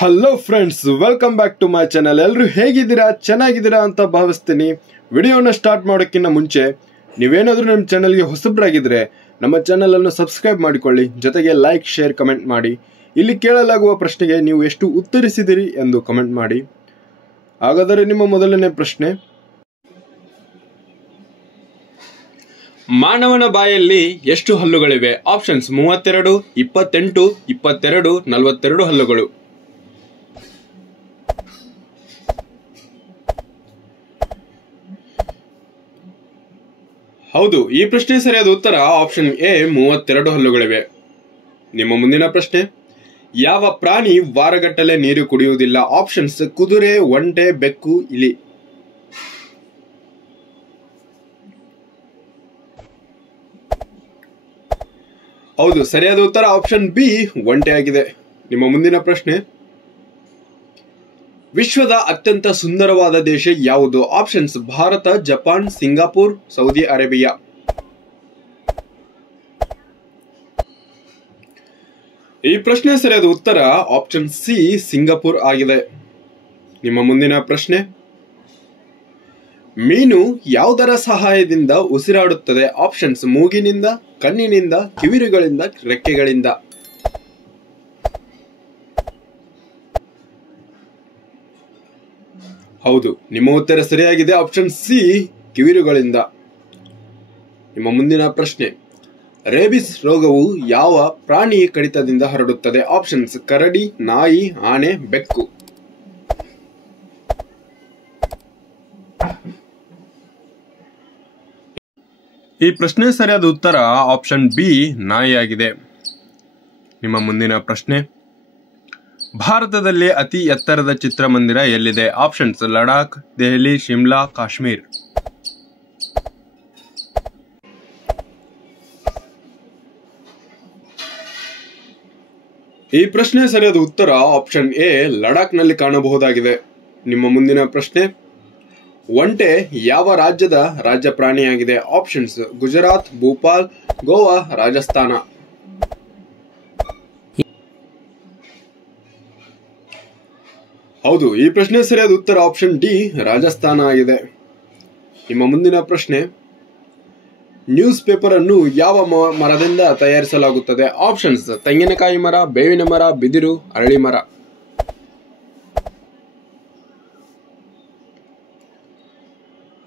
Hello friends, welcome back to my channel. ಎಲ್ಲರೂ ಹೇಗಿದ್ದೀರಾ? ಚೆನ್ನಾಗಿದ್ದೀರಾ ಅಂತ ಭಾವಿಸ್ತೀನಿ. ವಿಡಿಯೋನ ಸ್ಟಾರ್ಟ್ ಮಾಡೋಕ್ಕಿಂತ ಮುಂಚೆ ನೀವೇನಾದರೂ ನಮ್ಮ ಚಾನಲ್ಗೆ ಹೊಸಬ್ರಾಗಿದ್ದರೆ ನಮ್ಮ ಚಾನಲನ್ನು ಸಬ್ಸ್ಕ್ರೈಬ್ ಮಾಡಿಕೊಳ್ಳಿ. ಜೊತೆಗೆ ಲೈಕ್, ಶೇರ್, ಕಮೆಂಟ್ ಮಾಡಿ. ಇಲ್ಲಿ ಕೇಳಲಾಗುವ ಪ್ರಶ್ನೆಗೆ ನೀವು ಎಷ್ಟು ಉತ್ತರಿಸಿದಿರಿ ಎಂದು ಕಮೆಂಟ್ ಮಾಡಿ. ಹಾಗಾದರೆ ನಿಮ್ಮ ಮೊದಲನೇ ಪ್ರಶ್ನೆ, ಮಾನವನ ಬಾಯಲ್ಲಿ ಎಷ್ಟು ಹಲ್ಲುಗಳಿವೆ? ಆಪ್ಷನ್ಸ್ 32, 28, 22, 42 ಹಲ್ಲುಗಳು. ಹೌದು, ಈ ಪ್ರಶ್ನೆ ಸರಿಯಾದ ಉತ್ತರ ಆಪ್ಷನ್ ಎ 32 ಹಲ್ಲುಗಳಿವೆ. ನಿಮ್ಮ ಮುಂದಿನ ಪ್ರಶ್ನೆ, ಯಾವ ಪ್ರಾಣಿ ವಾರಗಟ್ಟಲೆ ನೀರು ಕುಡಿಯುವುದಿಲ್ಲ? ಆಪ್ಷನ್ಸ್ ಕುದುರೆ, ಒಂಟೆ, ಬೆಕ್ಕು, ಇಲಿ. ಹೌದು, ಸರಿಯಾದ ಉತ್ತರ ಆಪ್ಷನ್ ಬಿ ಒಂಟೆ ಆಗಿದೆ. ನಿಮ್ಮ ಮುಂದಿನ ಪ್ರಶ್ನೆ, ವಿಶ್ವದ ಅತ್ಯಂತ ಸುಂದರವಾದ ದೇಶ ಯಾವುದು? Options Bharat, Japan, Singapore, Saudi Arabia. ಈ ಪ್ರಶ್ನೆ ಸರಿಯಾದ ಉತ್ತರ ಆಪ್ಷನ್ ಸಿ ಸಿಂಗಾಪುರ್ ಆಗಿದೆ. ನಿಮ್ಮ ಮುಂದಿನ ಪ್ರಶ್ನೆ, ಮೀನು ಯಾವುದರ ಸಹಾಯದಿಂದ ಉಸಿರಾಡುತ್ತದೆ? ಆಪ್ಷನ್ಸ್ ಮೂಗಿನಿಂದ, ಕಣ್ಣಿನಿಂದ, ಕಿವಿರುಗಳಿಂದ, ರೆಕ್ಕೆಗಳಿಂದ. ಹೌದು, ನಿಮ್ಮ ಉತ್ತರ ಸರಿಯಾಗಿದೆ. ಆಪ್ಷನ್ ಸಿ ಕಿವಿರುಗಳಿಂದ. ನಿಮ್ಮ ಮುಂದಿನ ಪ್ರಶ್ನೆ, ರೇಬಿಸ್ ರೋಗವು ಯಾವ ಪ್ರಾಣಿ ಕಡಿತದಿಂದ ಹರಡುತ್ತದೆ? ಆಪ್ಷನ್ಸ್ ಕರಡಿ, ನಾಯಿ, ಆನೆ, ಬೆಕ್ಕು. ಈ ಪ್ರಶ್ನೆ ಸರಿಯಾದ ಉತ್ತರ ಆಪ್ಷನ್ ಬಿ ನಾಯಿ ಆಗಿದೆ. ನಿಮ್ಮ ಮುಂದಿನ ಪ್ರಶ್ನೆ, ಭಾರತದಲ್ಲಿ ಅತಿ ಎತ್ತರದ ಚಿತ್ರಮಂದಿರ ಎಲ್ಲಿದೆ? ಆಪ್ಷನ್ಸ್ ಲಡಾಖ್, ದೆಹಲಿ, ಶಿಮ್ಲಾ, ಕಾಶ್ಮೀರ್. ಈ ಪ್ರಶ್ನೆ ಸರಿಯಾದ ಉತ್ತರ ಆಪ್ಷನ್ ಎ ಲಡಾಖ್ ನಲ್ಲಿ ಕಾಣಬಹುದಾಗಿದೆ. ನಿಮ್ಮ ಮುಂದಿನ ಪ್ರಶ್ನೆ, ಒಂಟೆ ಯಾವ ರಾಜ್ಯದ ರಾಜ್ಯ ಪ್ರಾಣಿಯಾಗಿದೆ? ಆಪ್ಷನ್ಸ್ ಗುಜರಾತ್, ಭೋಪಾಲ್, ಗೋವಾ, ರಾಜಸ್ಥಾನ. ಹೌದು, ಈ ಪ್ರಶ್ನೆ ಸರಿಯಾದ ಉತ್ತರ ಆಪ್ಷನ್ ಡಿ ರಾಜಸ್ಥಾನ ಆಗಿದೆ. ನಿಮ್ಮ ಮುಂದಿನ ಪ್ರಶ್ನೆ, ನ್ಯೂಸ್ ಪೇಪರ್ ಅನ್ನು ಯಾವ ಮರದಿಂದ ತಯಾರಿಸಲಾಗುತ್ತದೆ? ಆಪ್ಷನ್ಸ್ ತೆಂಗಿನಕಾಯಿ ಮರ, ಬೇವಿನ ಮರ, ಬಿದಿರು, ಅರಳಿ ಮರ.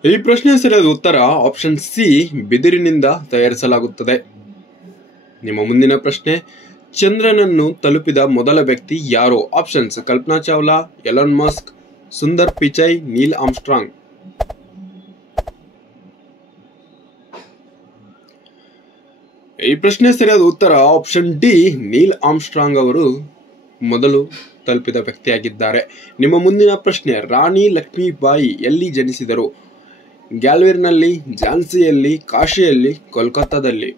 ಈ ಪ್ರಶ್ನೆ ಸರಿಯಾದ ಉತ್ತರ ಆಪ್ಷನ್ ಸಿ ಬಿದಿರಿನಿಂದ ತಯಾರಿಸಲಾಗುತ್ತದೆ. ನಿಮ್ಮ ಮುಂದಿನ ಪ್ರಶ್ನೆ, ಚಂದ್ರನನ್ನು ತಲುಪಿದ ಮೊದಲ ವ್ಯಕ್ತಿ ಯಾರು? Options Kalpana Chawla, Elon Musk, Sundar Pichai, Neil Armstrong. ಈ ಪ್ರಶ್ನೆ ಸರಿಯಾದ ಉತ್ತರ ಆಪ್ಷನ್ ಡಿ ನೀಲ್ ಆರ್ಮ್ಸ್ಟ್ರಾಂಗ್ ಅವರು ಮೊದಲು ತಲುಪಿದ ವ್ಯಕ್ತಿಯಾಗಿದ್ದಾರೆ. ನಿಮ್ಮ ಮುಂದಿನ ಪ್ರಶ್ನೆ, ರಾಣಿ ಲಕ್ಷ್ಮೀಬಾಯಿ ಎಲ್ಲಿ ಜನಿಸಿದರು? ಗ್ವಾಲಿಯರ್ನಲ್ಲಿ, ಝಾನ್ಸಿಯಲ್ಲಿ, ಕಾಶಿಯಲ್ಲಿ, ಕೋಲ್ಕತ್ತಾದಲ್ಲಿ.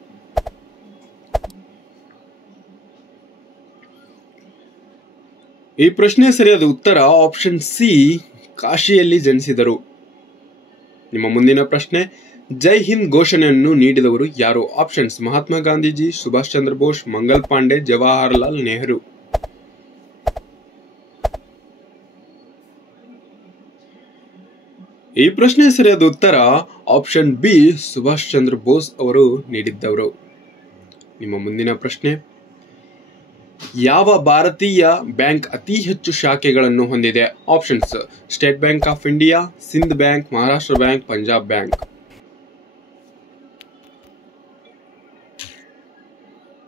ಈ ಪ್ರಶ್ನೆ ಸರಿಯಾದ ಉತ್ತರ ಆಪ್ಷನ್ ಸಿ ಕಾಶಿಯಲ್ಲಿ ಜನಿಸಿದರು. ನಿಮ್ಮ ಮುಂದಿನ ಪ್ರಶ್ನೆ, ಜೈ ಹಿಂದ್ ಘೋಷಣೆಯನ್ನು ನೀಡಿದವರು ಯಾರು? ಆಪ್ಷನ್ಸ್ ಮಹಾತ್ಮ ಗಾಂಧೀಜಿ, ಸುಭಾಷ್ ಚಂದ್ರ ಬೋಸ್, ಮಂಗಲ್ ಪಾಂಡೆ, ಜವಾಹರಲಾಲ್ ನೆಹರು. ಈ ಪ್ರಶ್ನೆ ಸರಿಯಾದ ಉತ್ತರ ಆಪ್ಷನ್ ಬಿ ಸುಭಾಷ್ ಚಂದ್ರ ಬೋಸ್ ಅವರು ನೀಡಿದ್ದವರು. ನಿಮ್ಮ ಮುಂದಿನ ಪ್ರಶ್ನೆ, ಯಾವ ಭಾರತೀಯ ಬ್ಯಾಂಕ್ ಅತಿ ಹೆಚ್ಚು ಶಾಖೆಗಳನ್ನು ಹೊಂದಿದೆ? Options State Bank of India, Sindh bank, Maharashtra bank, Punjab bank.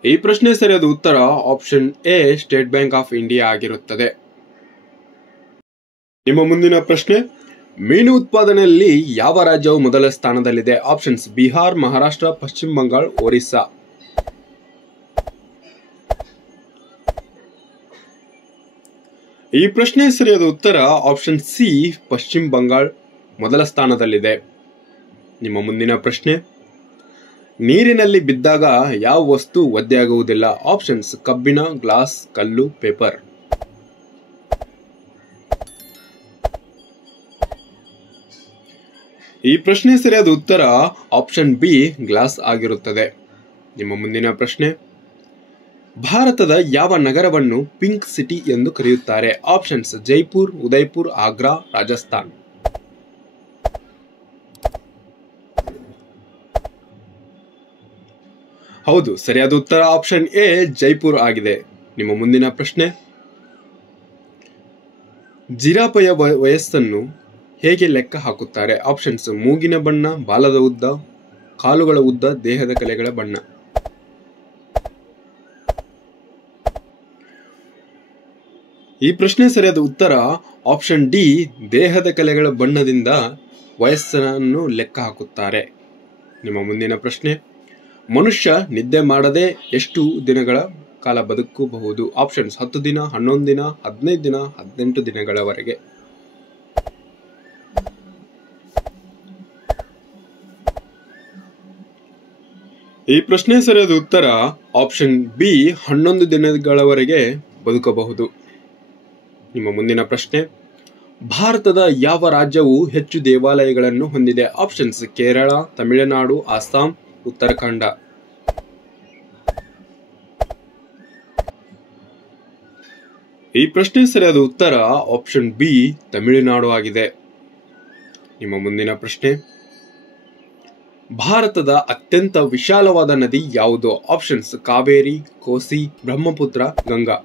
ಈ ಪ್ರಶ್ನೆ ಸರಿಯಾದ ಉತ್ತರ option A State Bank of India ಆಗಿರುತ್ತದೆ. ನಿಮ್ಮ ಮುಂದಿನ ಪ್ರಶ್ನೆ, ಮೀನು ಉತ್ಪಾದನೆಯಲ್ಲಿ ಯಾವ ರಾಜ್ಯವು ಮೊದಲ ಸ್ಥಾನದಲ್ಲಿದೆ? ಆಪ್ಷನ್ಸ್ ಬಿಹಾರ್, ಮಹಾರಾಷ್ಟ್ರ, ಪಶ್ಚಿಮ ಬಂಗಾಳ, ಒರಿಸ್ಸಾ. ಈ ಪ್ರಶ್ನೆ ಸರಿಯಾದ ಉತ್ತರ ಆಪ್ಷನ್ ಸಿ ಪಶ್ಚಿಮ ಬಂಗಾಳ ಮೊದಲ ಸ್ಥಾನದಲ್ಲಿದೆ. ನಿಮ್ಮ ಮುಂದಿನ ಪ್ರಶ್ನೆ, ನೀರಿನಲ್ಲಿ ಬಿದ್ದಾಗ ಯಾವ ವಸ್ತು ಒದ್ದೆಯಾಗುವುದಿಲ್ಲ? ಆಪ್ಷನ್ಸ್ ಕಬ್ಬಿಣ, ಗ್ಲಾಸ್, ಕಲ್ಲು, ಪೇಪರ್. ಈ ಪ್ರಶ್ನೆ ಸರಿಯಾದ ಉತ್ತರ ಆಪ್ಷನ್ ಬಿ ಗ್ಲಾಸ್ ಆಗಿರುತ್ತದೆ. ನಿಮ್ಮ ಮುಂದಿನ ಪ್ರಶ್ನೆ, ಭಾರತದ ಯಾವ ನಗರವನ್ನು ಪಿಂಕ್ ಸಿಟಿ ಎಂದು ಕರೆಯುತ್ತಾರೆ? ಆಪ್ಷನ್ಸ್: ಜೈಪುರ್, ಉದಯ್ಪುರ್, ಆಗ್ರಾ, ರಾಜಸ್ಥಾನ್. ಹೌದು, ಸರಿಯಾದ ಉತ್ತರ ಆಪ್ಷನ್ ಎ ಜೈಪುರ್ ಆಗಿದೆ. ನಿಮ್ಮ ಮುಂದಿನ ಪ್ರಶ್ನೆ: ಜಿರಾಫೆಯ ವಯಸ್ಸನ್ನು ಹೇಗೆ ಲೆಕ್ಕ ಹಾಕುತ್ತಾರೆ? ಆಪ್ಷನ್ಸ್: ಮೂಗಿನ ಬಣ್ಣ, ಬಾಲದ ಉದ್ದ, ಕಾಲುಗಳ ಉದ್ದ, ದೇಹದ ಕಲೆಗಳ ಬಣ್ಣ. ಈ ಪ್ರಶ್ನೆ ಸರಿಯಾದ ಉತ್ತರ ಆಪ್ಷನ್ ಡಿ ದೇಹದ ಕಲೆಗಳ ಬಣ್ಣದಿಂದ ವಯಸ್ಸನ್ನು ಲೆಕ್ಕ ಹಾಕುತ್ತಾರೆ. ನಿಮ್ಮ ಮುಂದಿನ ಪ್ರಶ್ನೆ: ಮನುಷ್ಯ ನಿದ್ದೆ ಮಾಡದೆ ಎಷ್ಟು ದಿನಗಳ ಕಾಲ ಬದುಕಬಹುದು? ಆಪ್ಷನ್ಸ್: 10 ದಿನ, 11 ದಿನ, 15 ದಿನ, 18 ದಿನಗಳವರೆಗೆ. ಈ ಪ್ರಶ್ನೆ ಸರಿಯಾದ ಉತ್ತರ ಆಪ್ಷನ್ ಬಿ 11 ದಿನಗಳವರೆಗೆ ಬದುಕಬಹುದು. ನಿಮ್ಮ ಮುಂದಿನ ಪ್ರಶ್ನೆ: ಭಾರತದ ಯಾವ ರಾಜ್ಯವು ಹೆಚ್ಚು ದೇವಾಲಯಗಳನ್ನು ಹೊಂದಿದೆ? ಆಪ್ಷನ್ಸ್: ಕೇರಳ, ತಮಿಳುನಾಡು, ಅಸ್ಸಾಂ, ಉತ್ತರಾಖಂಡ. ಈ ಪ್ರಶ್ನೆ ಸರಿಯಾದ ಉತ್ತರ ಆಪ್ಷನ್ ಬಿ ತಮಿಳುನಾಡು ಆಗಿದೆ. ನಿಮ್ಮ ಮುಂದಿನ ಪ್ರಶ್ನೆ: ಭಾರತದ ಅತ್ಯಂತ ವಿಶಾಲವಾದ ನದಿ ಯಾವುದು? ಆಪ್ಷನ್ಸ್: ಕಾವೇರಿ, ಕೋಸಿ, ಬ್ರಹ್ಮಪುತ್ರ, ಗಂಗಾ.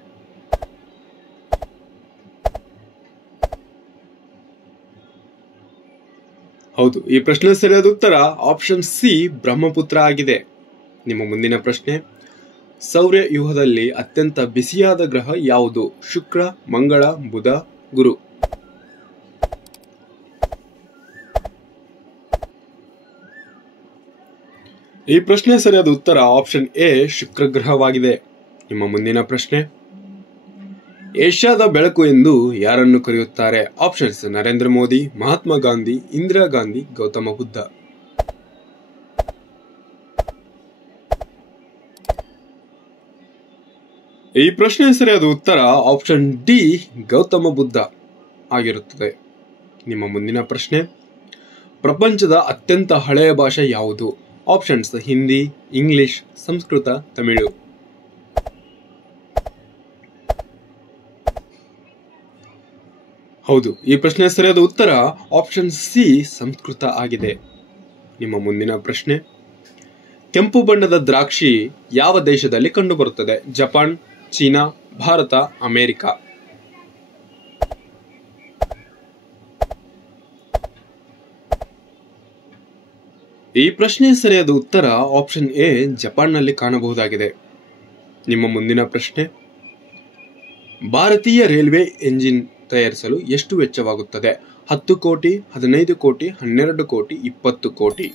ಹೌದು, ಈ ಪ್ರಶ್ನೆ ಸರಿಯಾದ ಉತ್ತರ ಆಪ್ಷನ್ ಸಿ ಬ್ರಹ್ಮಪುತ್ರ ಆಗಿದೆ. ನಿಮ್ಮ ಮುಂದಿನ ಪ್ರಶ್ನೆ: ಸೌರವ್ಯೂಹದಲ್ಲಿ ಅತ್ಯಂತ ಬಿಸಿಯಾದ ಗ್ರಹ ಯಾವುದು? ಶುಕ್ರ, ಮಂಗಳ, ಬುಧ, ಗುರು. ಈ ಪ್ರಶ್ನೆ ಸರಿಯಾದ ಉತ್ತರ ಆಪ್ಷನ್ ಎ ಶುಕ್ರ ಗ್ರಹವಾಗಿದೆ. ನಿಮ್ಮ ಮುಂದಿನ ಪ್ರಶ್ನೆ: ಏಷ್ಯಾದ ಬೆಳಕು ಎಂದು ಯಾರನ್ನು ಕರೆಯುತ್ತಾರೆ? ಆಪ್ಷನ್ಸ್: ನರೇಂದ್ರ ಮೋದಿ, ಮಹಾತ್ಮ ಗಾಂಧಿ, ಇಂದಿರಾ ಗಾಂಧಿ, ಗೌತಮ ಬುದ್ಧ. ಈ ಪ್ರಶ್ನೆ ಸರಿಯಾದ ಉತ್ತರ ಆಪ್ಷನ್ ಡಿ ಗೌತಮ ಬುದ್ಧ ಆಗಿರುತ್ತದೆ. ನಿಮ್ಮ ಮುಂದಿನ ಪ್ರಶ್ನೆ: ಪ್ರಪಂಚದ ಅತ್ಯಂತ ಹಳೆಯ ಭಾಷೆ ಯಾವುದು? Options: Hindi, English, Sanskrit, Tamil. ಹೌದು, ಈ ಪ್ರಶ್ನೆ ಸರಿಯಾದ ಉತ್ತರ ಆಪ್ಷನ್ ಸಿ ಸಂಸ್ಕೃತ ಆಗಿದೆ. ನಿಮ್ಮ ಮುಂದಿನ ಪ್ರಶ್ನೆ: ಕೆಂಪು ಬಣ್ಣದ ದ್ರಾಕ್ಷಿ ಯಾವ ದೇಶದಲ್ಲಿ ಕಂಡುಬರುತ್ತದೆ? Japan, China, Bharat, America. ಈ ಪ್ರಶ್ನೆ ಸರಿಯಾದ ಉತ್ತರ ಆಪ್ಷನ್ ಎ ಜಪಾನ್ನಲ್ಲಿ ಕಾಣಬಹುದಾಗಿದೆ. ನಿಮ್ಮ ಮುಂದಿನ ಪ್ರಶ್ನೆ: ಭಾರತೀಯ ರೈಲ್ವೆ ಎಂಜಿನ್ ತಯಾರಿಸಲು ಎಷ್ಟು ವೆಚ್ಚವಾಗುತ್ತದೆ? 10 ಕೋಟಿ, 15 ಕೋಟಿ, 12 ಕೋಟಿ, 20 ಕೋಟಿ.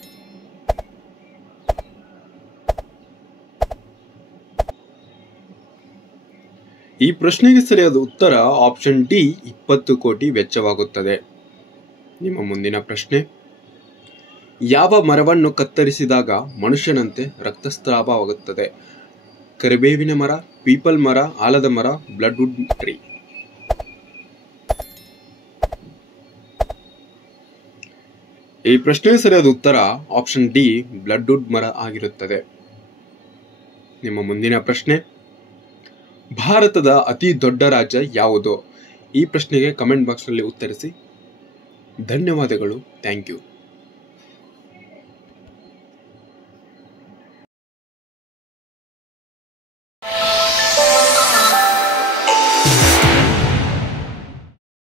ಈ ಪ್ರಶ್ನೆಗೆ ಸರಿಯಾದ ಉತ್ತರ ಆಪ್ಷನ್ ಡಿ 20 ಕೋಟಿ ವೆಚ್ಚವಾಗುತ್ತದೆ. ನಿಮ್ಮ ಮುಂದಿನ ಪ್ರಶ್ನೆ: ಯಾವ ಮರವನ್ನು ಕತ್ತರಿಸಿದಾಗ ಮನುಷ್ಯನಂತೆ ರಕ್ತಸ್ರಾವವಾಗುತ್ತದೆ? ಕರಿಬೇವಿನ ಮರ, ಪೀಪಲ್ ಮರ, ಆಲದ ಮರ, ಬ್ಲಡ್ವುಡ್ ಟ್ರೀ. ಈ ಪ್ರಶ್ನೆ ಸರಿಯಾದ ಉತ್ತರ ಆಪ್ಷನ್ ಡಿ ಬ್ಲಡ್ವುಡ್ ಮರ ಆಗಿರುತ್ತದೆ. ನಿಮ್ಮ ಮುಂದಿನ ಪ್ರಶ್ನೆ: ಭಾರತದ ಅತಿ ದೊಡ್ಡ ರಾಜ್ಯ ಯಾವುದು? ಈ ಪ್ರಶ್ನೆಗೆ ಕಮೆಂಟ್ ಬಾಕ್ಸ್ ನಲ್ಲಿ ಉತ್ತರಿಸಿ. ಧನ್ಯವಾದಗಳು. Thank you.